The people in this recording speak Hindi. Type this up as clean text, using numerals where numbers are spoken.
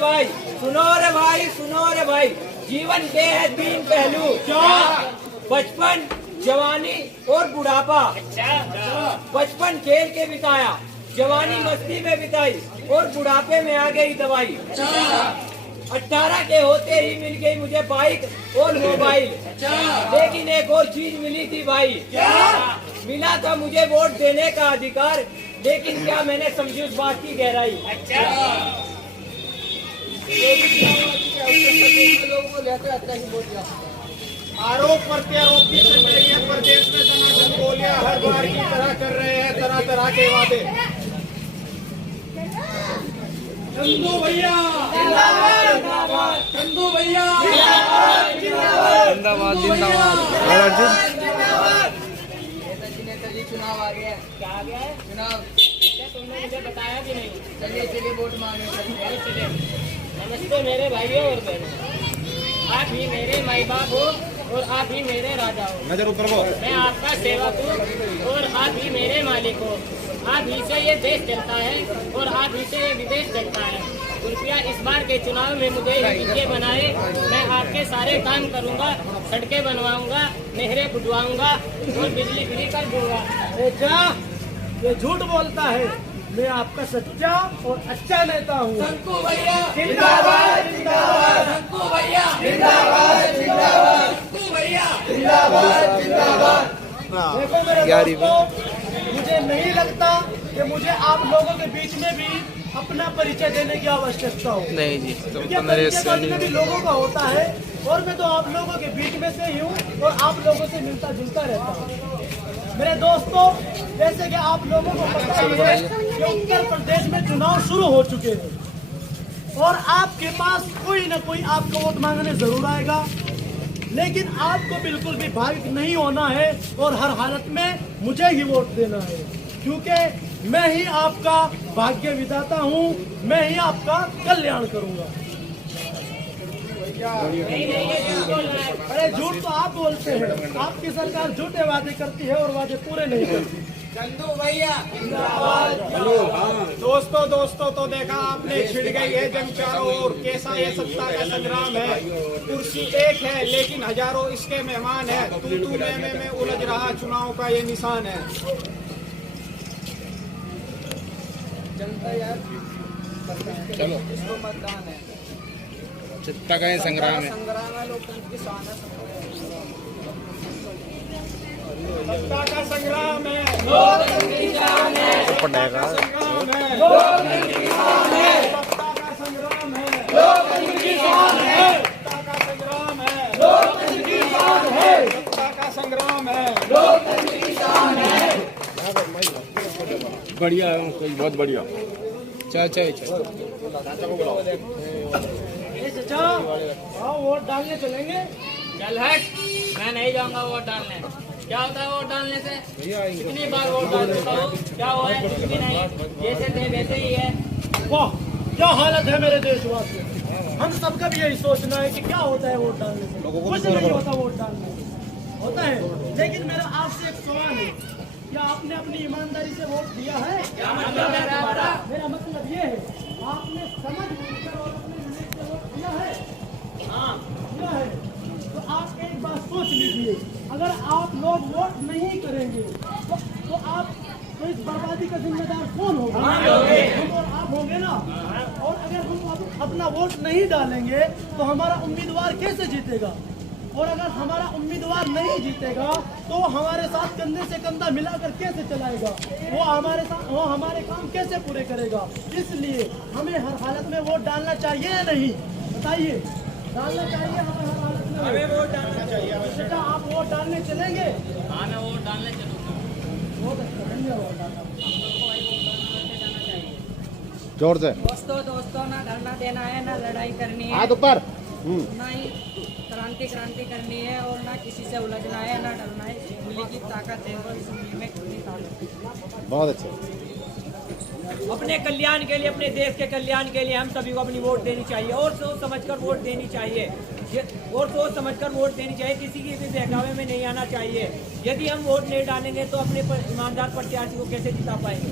भाई, सुनो रे भाई, सुनो रे भाई। जीवन के है तीन पहलू, बचपन, जवानी और बुढ़ापा। बचपन खेल के बिताया, जवानी मस्ती में बिताई और बुढ़ापे में आ गई दवाई। 18 के होते ही मिल गई मुझे बाइक और मोबाइल, लेकिन एक और चीज मिली थी भाई। मिला था मुझे वोट देने का अधिकार, लेकिन क्या मैंने समझी उस बात की गहराई। आरोप प्रत्यारोप की चल रही है प्रदेश में, दनादन गोलियां हर बार की तरह कर रहे हैं तरह तरह के वादे। चंदू भैया जिंदाबाद, चंदू भैया जिंदाबाद, जिंदाबाद। नेताजी चुनाव आ गया। क्या आ गया है? चुनाव क्या तुमने मुझे बताया भी नहीं? चलिए चलिए वोट मांगने चलते हैं। चलिए। नमस्ते मेरे भाइयों और बहनों, आप ही मेरे माई बाप हो और आप ही मेरे राजा हो। नजर ऊपर वो। मैं आपका सेवक हूँ और आप ही मेरे मालिक हो। आप ही से ये देश चलता है और आप ही से ये विदेश चलता है। कृपया इस बार के चुनाव में मुझे विजय बनाए। मैं आपके सारे काम करूँगा, सड़कें बनवाऊंगा, नहरें खुदवाऊंगा और बिजली फ्री कर दूंगा। क्या ये झूठ बोलता है? मैं आपका सच्चा और अच्छा नेता हूँ। शंकु भैया जिंदाबाद, जिंदाबाद। शंकु भैया जिंदाबाद, जिंदाबाद। शंकु भैया जिंदाबाद, जिंदाबाद। देखो मेरे दोस्तों, मुझे नहीं लगता कि मुझे आप लोगों के बीच में भी अपना परिचय देने की आवश्यकता हो। नहीं जी, तुम क्योंकि तो मेरे परिचय तो अजनबी लोगों का होता है और मैं तो आप लोगों के बीच में से ही हूँ और आप लोगों से मिलता जुलता रहता हूँ। मेरे दोस्तों, जैसे कि आप लोगों को पता ही है कि उत्तर प्रदेश में चुनाव शुरू हो चुके हैं और आपके पास कोई न कोई आपको वोट मांगने जरूर आएगा, लेकिन आपको बिल्कुल भी भावुक नहीं होना है और हर हालत में मुझे ही वोट देना है, क्योंकि मैं ही आपका भाग्य विधाता हूँ, मैं ही आपका कल्याण करूँगा। अरे झूठ तो आप बोलते हैं, आपकी सरकार झूठे वादे करती है और वादे पूरे नहीं करती। चंदू भैया दोस्तों तो देखा आपने, छिड़ गई है जंग चारों ओर। कैसा ये सत्ता का संग्राम है। कुर्सी एक है लेकिन हजारों इसके मेहमान है। तू में उलझ रहा चुनाव का ये निशान है। जनता यार चलो, इसको मतदान है, सत्ता का ये संग्राम है। संग्राम है, लोकतंत्र की शान है। सत्ता का संग्राम है, पड़ेगा संग्राम है, सत्ता का संग्राम है, सत्ता का संग्राम है, सत्ता का संग्राम है। बढ़िया है, कोई बहुत बढ़िया। चल चाचा, हाँ वोट डालने चलेंगे। चल हट, मैं नहीं जाऊंगा वोट डालने। क्या होता है वोट डालने से? कितनी बार वोट डाल चुका हूँ, क्या हुआ है? कुछ भी नहीं, जैसे थे वैसे ही है। वाह, क्या हालत है मेरे देशवासियों। हम सबका भी यही सोचना है कि क्या होता है वोट डालने से। कुछ नहीं होता वोट डालने से, होता है। लेकिन मेरा आपसे एक सवाल है, क्या आपने अपनी ईमानदारी से वोट दिया है? क्या मतलब है आपका? मेरा मतलब ये है, आपने समझ कर और अपने विवेक से वोट दिया है? हाँ, दिया है। तो आप एक बात सोच लीजिए, अगर आप लोग वोट नहीं करेंगे तो आप, तो इस बर्बादी का जिम्मेदार कौन होगा? हम और आप होंगे ना। और अगर हम अपना वोट नहीं डालेंगे तो हमारा उम्मीदवार कैसे जीतेगा? और अगर हमारा उम्मीदवार नहीं जीतेगा तो वो हमारे साथ कंधे से कंधा मिलाकर कैसे चलाएगा? वो हमारे काम कैसे पूरे करेगा? इसलिए हमें हर हालत में वोट डालना चाहिए या नहीं? बताइए, डालना चाहिए हमें हर हालत में? हमें वोट डालना चाहिए। बेटा, आप वोट डालने चलेंगे? हाँ मैं वोट डालने चलूंगा। बहुत अच्छा, धन्यवाद। जोर से दोस्तों ना धरना देना है, ना लड़ाई करनी है, हाथ ऊपर। ना ही क्रांति करनी है और ना किसी से उलझना है, ना डरना है। उंगली की ताकत है और इस उंगली में कितनी ताकत है। बहुत अच्छा। अपने कल्याण के लिए, अपने देश के कल्याण के लिए हम सभी को अपनी वोट देनी चाहिए और सोच समझकर वोट देनी चाहिए। और सोच समझकर वोट देनी चाहिए, किसी की भी बहकावे में नहीं आना चाहिए। यदि हम वोट नहीं डालेंगे तो अपने ईमानदार प्रत्याशी को कैसे जिता पाएंगे?